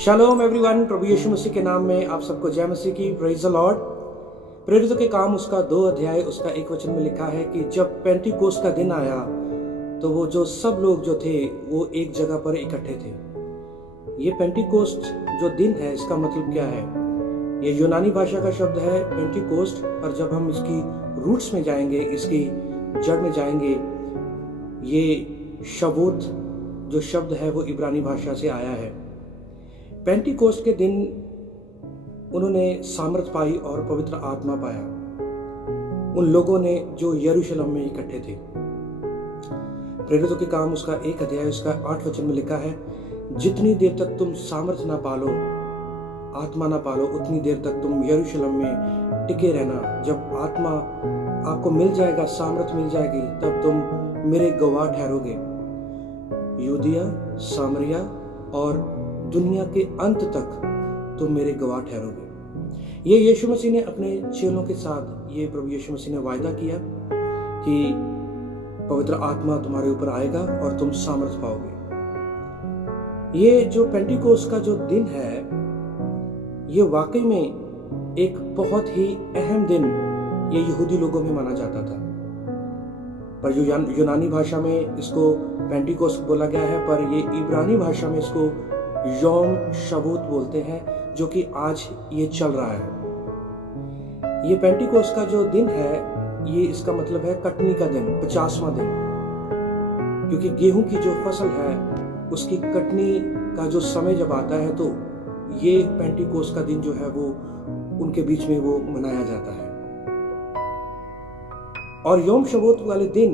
Shalom everyone, प्रभु यीशु मसीह के नाम में आप सबको जय मसीह की। Praise the Lord. प्रेरितों के काम उसका 2 अध्याय उसका 1 वचन में लिखा है कि जब पेंटिकोस्ट का दिन आया तो वो जो सब लोग जो थे वो एक जगह पर इकट्ठे थे। ये पेंटिकोस्ट जो दिन है इसका मतलब क्या है? ये यूनानी भाषा का शब्द है पेंटिकोस्ट, पर जब हम इसकी रूट्स में जाएंगे, इसकी जड़ में जाएंगे, ये शबूत जो शब्द है वो इब्रानी भाषा से आया है। पेंटिकोस्ट के दिन उन्होंने सामर्थ पाई और पवित्र आत्मा पाया उन लोगों ने जो यरूशलेम में इकट्ठे थे। प्रेरितों के काम उसका 1 अध्याय उसका 8 वचन में लिखा है, जितनी देर तक तुम सामर्थ ना पालो, आत्मा ना पालो, उतनी देर तक तुम यरूशलेम में टिके रहना। जब आत्मा आपको मिल जाएगा, सामर्थ मिल जाएगी, तब तुम मेरे गवाह ठहरोगे। यूदिया, सामरिया और दुनिया के अंत तक तुम मेरे गवाह ठहरोगे। ये यीशु मसीह ने अपने चेलों के साथ, ये प्रभु यीशु मसीह ने वायदा किया कि पवित्र आत्मा तुम्हारे ऊपर आएगा और तुम सामर्थ पाओगे। ये जो पेंटिकोस्ट का जो दिन है, ये वाकई में एक बहुत ही अहम दिन ये यहूदी लोगों में माना जाता था, पर जो यूनानी भाषा में इसको पेंटिकोस्ट बोला गया है, पर ये इब्रानी भाषा में इसको योम शबूत बोलते हैं, जो कि आज ये चल रहा है। ये पेंटिकोस्ट का जो दिन है, ये इसका मतलब है कटनी का दिन, 50वां दिन, क्योंकि गेहूं की जो फसल है उसकी कटनी का जो समय जब आता है तो ये पेंटिकोस्ट का दिन जो है वो उनके बीच में वो मनाया जाता है। और योम शबूत वाले दिन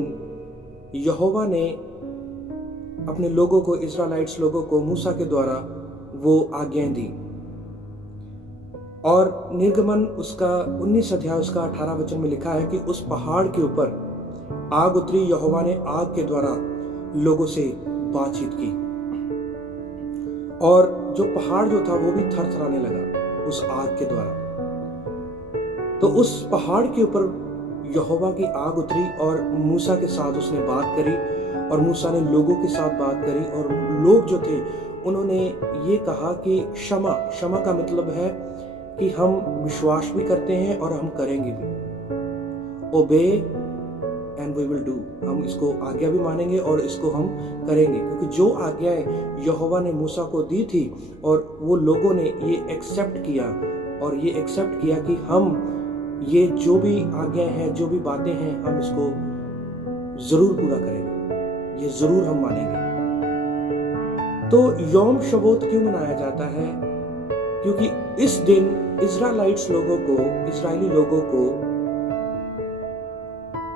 यहोवा ने अपने लोगों को, इस्राएलाइट्स लोगों को मूसा के द्वारा वो आज्ञाएं दी। और निर्गमन उसका 19 अध्याय उसका 18 वचन में लिखा है कि उस पहाड़ के ऊपर आग उतरी, यहोवा ने आग के द्वारा लोगों से बातचीत की और जो पहाड़ जो था वो भी थरथराने लगा उस आग के द्वारा। तो उस पहाड़ के ऊपर यहोवा की आग उतरी और मूसा के साथ उसने बात करी और मूसा ने लोगों के साथ बात करी, और लोग जो थे उन्होंने ये कहा कि क्षमा का मतलब है कि हम विश्वास भी करते हैं और हम करेंगे भी। ओबे एंड वी विल डू, हम इसको आज्ञा भी मानेंगे और इसको हम करेंगे, क्योंकि जो आज्ञाएं यहोवा ने मूसा को दी थी और वो लोगों ने ये एक्सेप्ट किया और ये एक्सेप्ट किया कि हम ये जो भी आज्ञाएं हैं, जो भी बातें हैं, हम इसको जरूर पूरा करेंगे, ये जरूर हम मानेंगे। तो योम शबूत क्यों मनाया जाता है? क्योंकि इस दिन इस्राएलाइट्स लोगों को, इस्राएली लोगों को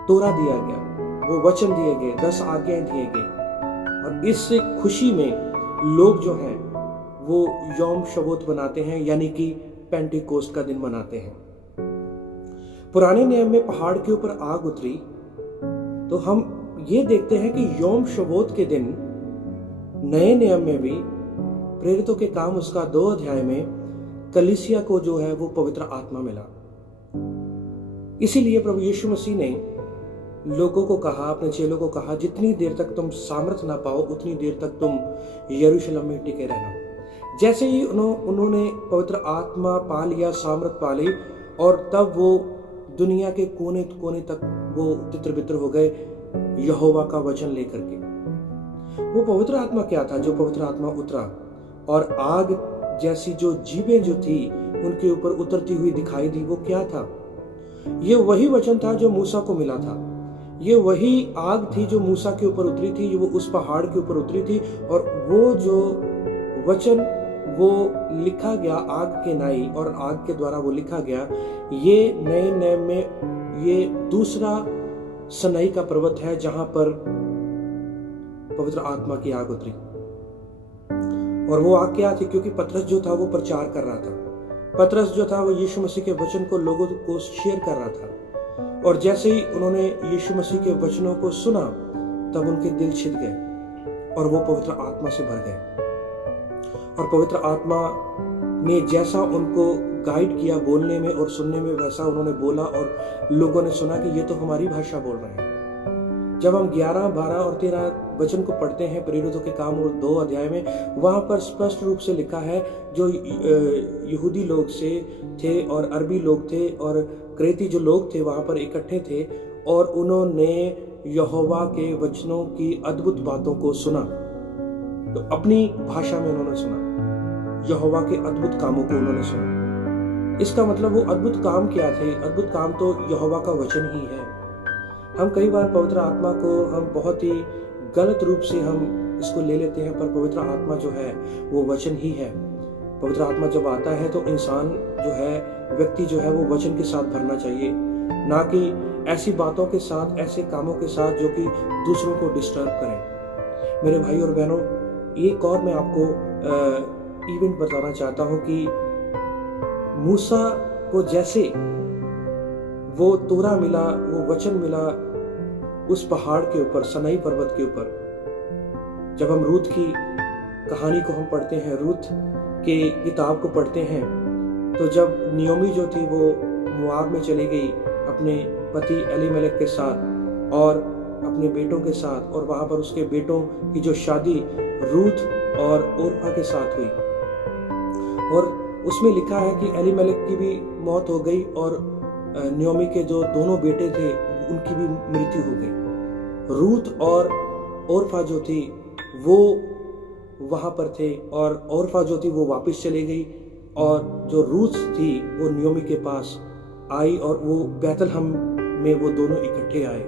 तोरा दिया गया, वो वचन दिए गए, 10 आज्ञाएं दिए गए, और इस खुशी में लोग जो हैं वो योम शबूत बनाते हैं, यानी कि पेंटिकोस्ट का दिन मनाते हैं। पुराने नियम में पहाड़ के ऊपर आग उतरी, तो हम ये देखते हैं कि योम शबूत के दिन नए नियम में भी प्रेरितों के काम उसका 2 अध्याय में कलीसिया को जो है वो पवित्र आत्मा मिला। इसीलिए प्रभु यीशु मसीह ने लोगों को कहा, अपने चेलों को कहा, जितनी देर तक तुम सामर्थ ना पाओ उतनी देर तक तुम यरूशलेम में टिके रहना। जैसे ही उन्होंने पवित्र आत्मा पा लिया, सामर्थ पा ली, और तब वो दुनिया के कोने कोने तक वो तितर बितर हो गए यहोवा का वचन लेकर के। वो पवित्र आत्मा क्या था? जो पवित्र आत्मा उतरा और आग जैसी जो जीभें जो थी उनके ऊपर उतरती हुई दिखाई दी, वो क्या था? ये वही वचन था जो मूसा को मिला था। ये वही आग थी जो मूसा के ऊपर उतरी थी, वो उस पहाड़ के ऊपर उतरी थी, और वो जो वचन वो लिखा गया आग के नाई, और आग के द्वारा वो लिखा गया। ये नए नियम में ये दूसरा सनई का पर्वत है जहां पर पवित्र आत्मा की आग उतरी। और वो आग क्या थी? क्योंकि पतरस जो था वो प्रचार कर रहा था, पतरस जो था वो यीशु मसीह के वचन को लोगों को शेयर कर रहा था, और जैसे ही उन्होंने यीशु मसीह के वचनों को सुना तब उनके दिल छिद गए और वो पवित्र आत्मा से भर गए। और पवित्र आत्मा ने जैसा उनको गाइड किया बोलने में और सुनने में, वैसा उन्होंने बोला और लोगों ने सुना कि ये तो हमारी भाषा बोल रहे हैं। जब हम 11, 12 और 13 वचन को पढ़ते हैं प्रेरितों के काम और 2 अध्याय में, वहाँ पर स्पष्ट रूप से लिखा है जो यहूदी लोग से थे और अरबी लोग थे और क्रेती जो लोग थे वहाँ पर इकट्ठे थे और उन्होंने यहोवा के वचनों की अद्भुत बातों को सुना। तो अपनी भाषा में उन्होंने सुना, यहोवा के अद्भुत कामों को उन्होंने सुना। इसका मतलब वो अद्भुत काम क्या थे? अद्भुत काम तो यहोवा का वचन ही है। हम कई बार पवित्र आत्मा को हम बहुत ही गलत रूप से हम इसको ले लेते हैं, पर पवित्र आत्मा जो है वो वचन ही है। पवित्र आत्मा जब आता है तो इंसान जो है, व्यक्ति जो है वो वचन के साथ भरना चाहिए, ना कि ऐसी बातों के साथ, ऐसे कामों के साथ जो कि दूसरों को डिस्टर्ब करें। मेरे भाई और बहनों, एक और मैं आपको इवेंट बताना चाहता हूं कि मूसा को जैसे वो तोरा मिला, वो वचन मिला उस पहाड़ के ऊपर, सनाई पर्वत के ऊपर। जब हम रूत की कहानी को हम पढ़ते हैं, रूत के किताब को पढ़ते हैं, तो जब नियोमी जो थी वो मोआब में चली गई अपने पति एलीमेलेक के साथ और अपने बेटों के साथ, और वहां पर उसके बेटों की जो शादी रूत और ओरफा के साथ हुई, और उसमें लिखा है कि एलीमेलेक की भी मौत हो गई और नियोमी के जो दोनों बेटे थे उनकी भी मृत्यु हो गई। रूत और ओरफा जो थी वो वहां पर थे, और ओरफा जो थी वो वापस चली गई, और जो रूत थी वो नियोमी के पास आई और वो बैतलहम में वो दोनों इकट्ठे आए।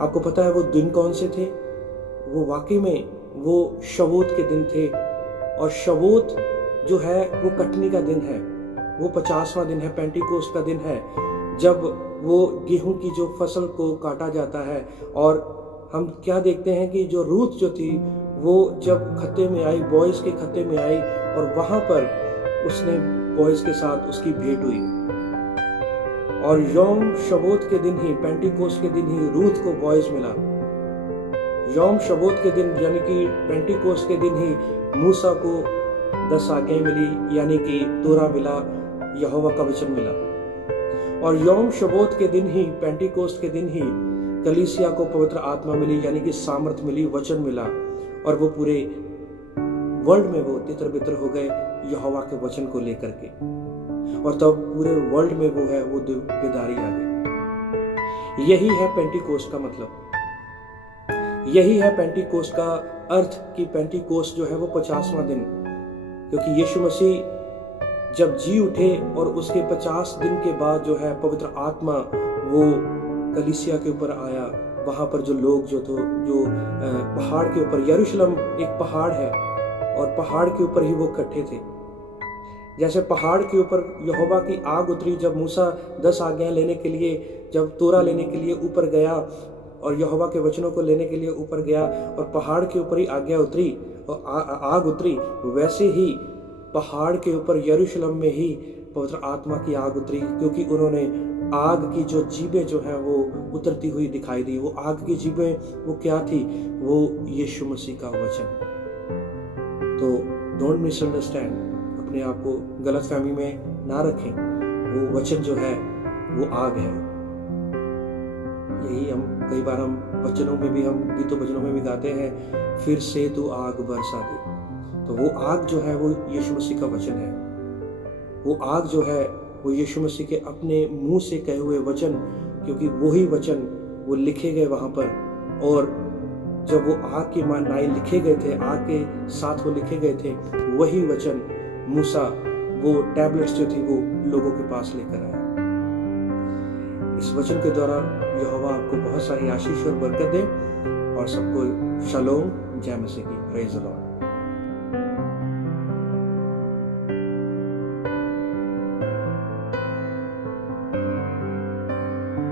आपको पता है वो दिन कौन से थे? वो वाकई में वो शवोत के दिन थे, और शवोत जो है वो कटनी का दिन है, वो 50वां दिन है, पेंटिकोस्ट का दिन है, जब वो गेहूं की जो फसल को काटा जाता है। और हम क्या देखते हैं कि जो रूत जो थी वो जब खत्ते में आई, बॉयज के खत्ते में आई, और वहां पर उसने बॉयज के साथ उसकी भेंट हुई, और यौम शबोत के दिन ही, पेंटिकोस्ट के दिन ही रूत को बॉयज मिला। यौम शबोत के दिन यानी कि पेंटिकोस्ट के दिन ही मूसा को 10 आज्ञाएं मिली, यानी कि तोरा मिला, यहोवा का वचन मिला। और यौम शबोत के दिन ही, पेंटिकोस्ट के दिन ही कलीसिया को पवित्र आत्मा मिली, यानी कि सामर्थ मिली, वचन मिला, और वो पूरे वर्ल्ड में वो तितर बितर हो गए यहोवा के वचन को लेकर के, और तब पूरे वर्ल्ड में वो है वो बेदारी आ गई। यही है पेंटिकोस्ट का मतलब, यही है पेंटिकोस्ट का अर्थ कि पेंटिकोस्ट जो है वो 50वां दिन, क्योंकि यीशु मसीह जब जी उठे और उसके 50 दिन के बाद जो है पवित्र आत्मा वो कलीसिया के ऊपर आया। वहां पर जो लोग जो पहाड़ के ऊपर, यरूशलेम एक पहाड़ है और पहाड़ के ऊपर ही वो इकट्ठे थे। जैसे पहाड़ के ऊपर यहोवा की आग उतरी जब मूसा 10 आज्ञाएं लेने के लिए, जब तोरा लेने के लिए ऊपर गया और यहोवा के वचनों को लेने के लिए ऊपर गया, और पहाड़ के ऊपर ही आज्ञा उतरी और आग उतरी, वैसे ही पहाड़ के ऊपर यरूशलेम में ही पवित्र आत्मा की आग उतरी, क्योंकि उन्होंने आग की जो जीभें जो है वो उतरती हुई दिखाई दी। वो आग की जीभें वो क्या थी? वो यीशु मसीह का वचन। तो डोंट मिसअंडरस्टैंड, अपने आप को गलत फहमी में ना रखें। वो वचन जो है वो आग है। यही हम कई बार हम वचनों में भी, हम गीतों भजनों में भी गाते हैं, फिर से तू आग बरसा दे। तो वो आग जो है वो यीशु मसीह का वचन है। वो आग जो है वो यीशु मसीह के अपने मुंह से कहे हुए वचन, क्योंकि वही वचन वो लिखे गए वहां पर, और जब वो आग के मानाई लिखे गए थे, आग के साथ वो लिखे गए थे, वही वचन मूसा वो टैबलेट्स जो थी वो लोगों के पास लेकर आया। इस वचन के द्वारा यहोवा आपको बहुत सारी आशीष और बरकत दे, और सबको शालोम, जय मसीह की, प्रेज द लॉर्ड।